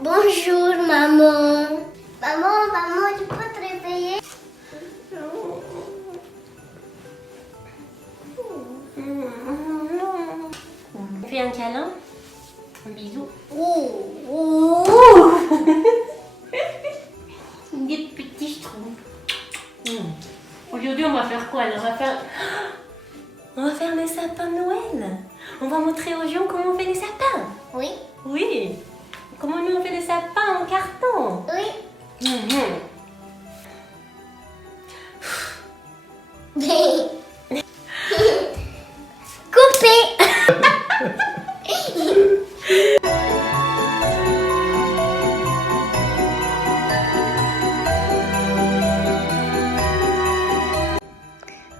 Bonjour maman. Maman, tu peux te réveiller? Fais un câlin. Un bisou. Oh. Des petits trous. Aujourd'hui, on va faire quoi là? On va faire le sapin de Noël. On va montrer aux gens comment on fait les sapins. Oui. Oui. Comment nous on fait les sapins en carton. Oui. Coupé.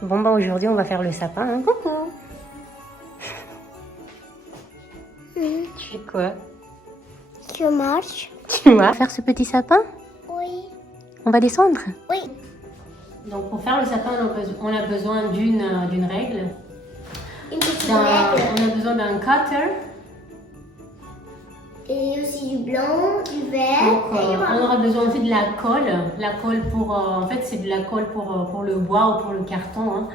Bon bah aujourd'hui on va faire le sapin. Hein. Coucou. Tu fais quoi? Je marche. Tu vas faire ce petit sapin? Oui. On va descendre? Oui. Donc pour faire le sapin on a besoin d'une règle. Une petite On règle. a besoin d'un cutter. Et aussi du blanc, du vert. Donc, et du on marron. aura besoin aussi de la colle. La colle pour, en fait, c'est de la colle pour le bois ou pour le carton. Hein.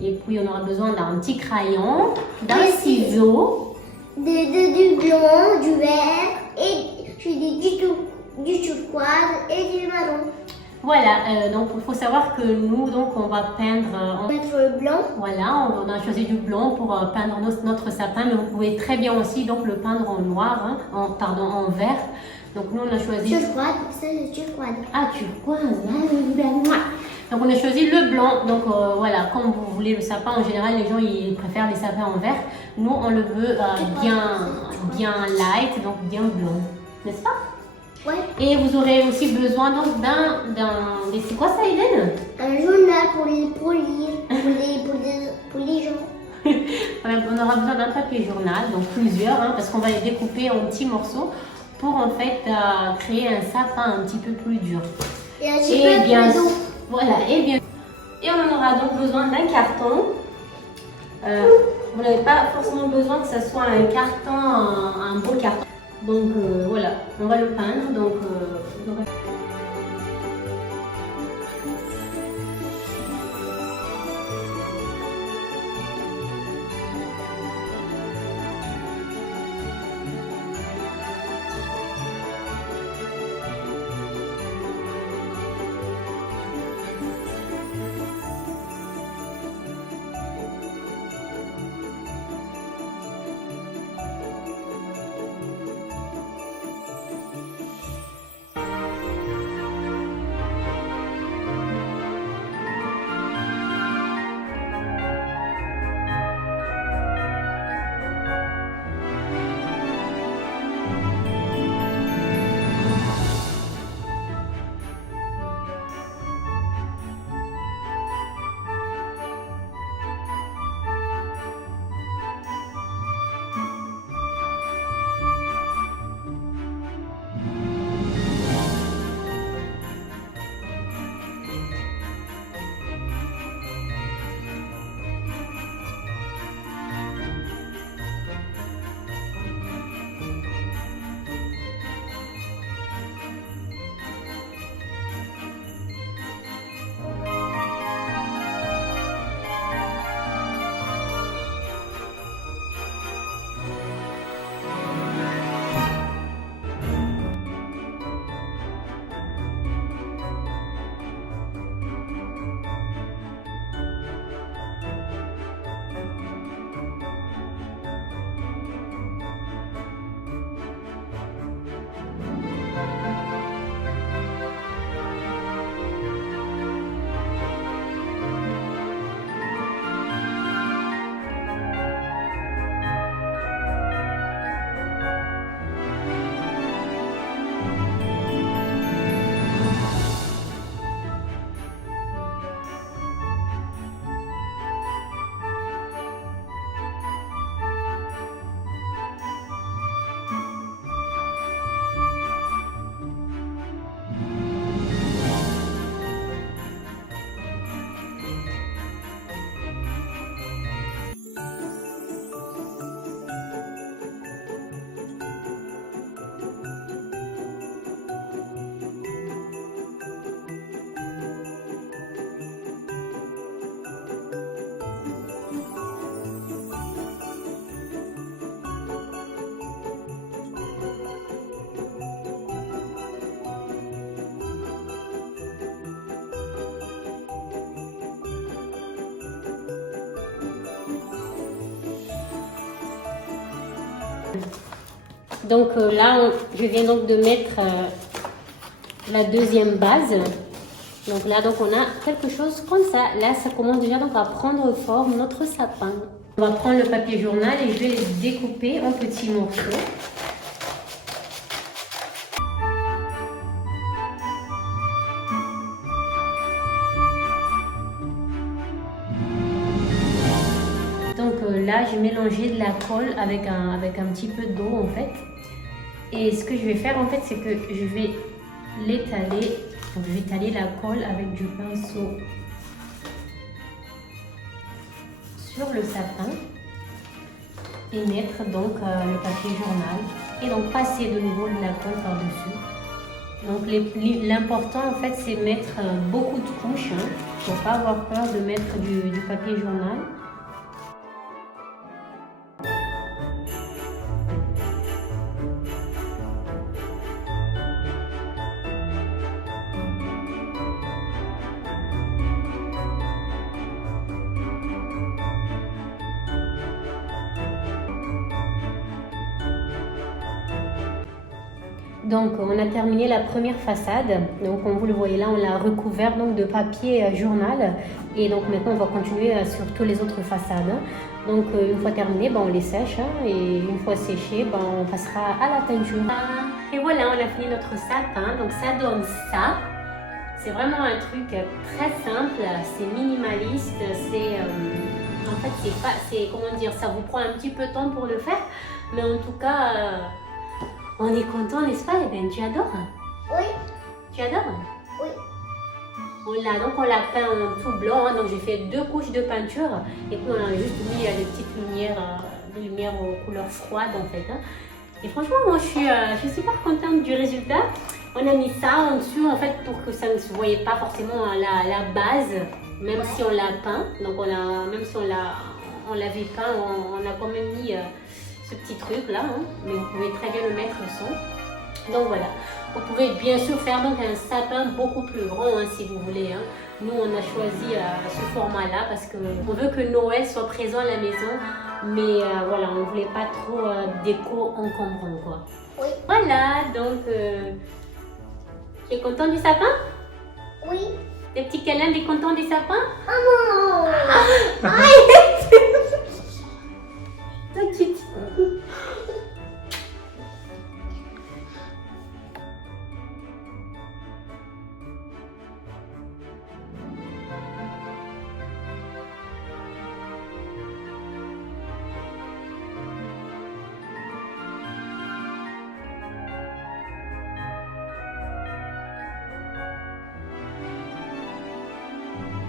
Et puis, on aura besoin d'un petit crayon, d'un Et ciseau. Du blanc, du vert et je dis du turquoise et du marron. Voilà, donc il faut savoir que nous, donc, on va peindre. Mettre le blanc. Voilà, on a choisi du blanc pour peindre notre sapin, mais vous pouvez très bien aussi donc le peindre en noir, hein, en vert. Donc nous, on a choisi. Turquoise, c'est le turquoise. Ah, turquoise, donc on a choisi le blanc, donc voilà, comme vous voulez le sapin, en général les gens ils préfèrent les sapins en vert. Nous on le veut bien light, donc bien blanc, n'est-ce pas? Ouais. Et vous aurez aussi besoin donc c'est quoi ça Eden? Un journal pour lire, pour les gens. Voilà, on aura besoin d'un papier journal, donc plusieurs, hein, parce qu'on va les découper en petits morceaux pour en fait créer un sapin un petit peu plus dur. Et un petit Et peu bien, plus doux. voilà, et on en aura donc besoin d'un carton. Vous n'avez pas forcément besoin que ce soit un carton, un beau carton. Donc voilà, on va le peindre. Donc, Donc là, je viens donc de mettre la deuxième base. Donc là, donc on a quelque chose comme ça. Là, ça commence déjà donc à prendre forme notre sapin. On va prendre le papier journal et je vais les découper en petits morceaux. Donc là, j'ai mélangé de la colle avec un petit peu d'eau en fait. Et ce que je vais faire en fait, c'est que je vais l'étaler. Donc je vais étaler la colle avec du pinceau sur le sapin et mettre donc le papier journal et donc passer de nouveau de la colle par-dessus. Donc l'important en fait, c'est mettre beaucoup de couches, hein, pour pas avoir peur de mettre du papier journal. Donc on a terminé la première façade, donc comme vous le voyez là, on l'a recouvert donc de papier journal et donc maintenant on va continuer sur toutes les autres façades. Donc une fois terminé, on les sèche, hein, et une fois séché, on passera à la peinture. Et voilà, on a fini notre sapin, donc ça donne ça. C'est vraiment un truc très simple, c'est minimaliste, en fait c'est comment dire, ça vous prend un petit peu de temps pour le faire, mais en tout cas on est content, n'est-ce pas, Eden? Tu adores? Oui. Tu adores? Oui. On l'a peint en tout blanc, hein, donc j'ai fait 2 couches de peinture et puis on a juste mis des petites lumières aux couleurs froides en fait. Hein. Et franchement, moi je suis super contente du résultat. On a mis ça en dessous en fait pour que ça ne se voyait pas forcément la base, même si on l'a peint. Donc même si on l'avait peint, on a quand même mis ce petit truc là, hein, mais vous pouvez très bien le mettre sans. Donc voilà, vous pouvez bien sûr faire donc un sapin beaucoup plus grand, hein, si vous voulez. Hein. Nous on a choisi ce format là parce qu'on veut que Noël soit présent à la maison, mais voilà, on ne voulait pas trop déco encombrant quoi. Oui. Voilà, donc tu es content du sapin? Oui. Les petits câlins, tu es content du sapin? Maman. Aïe.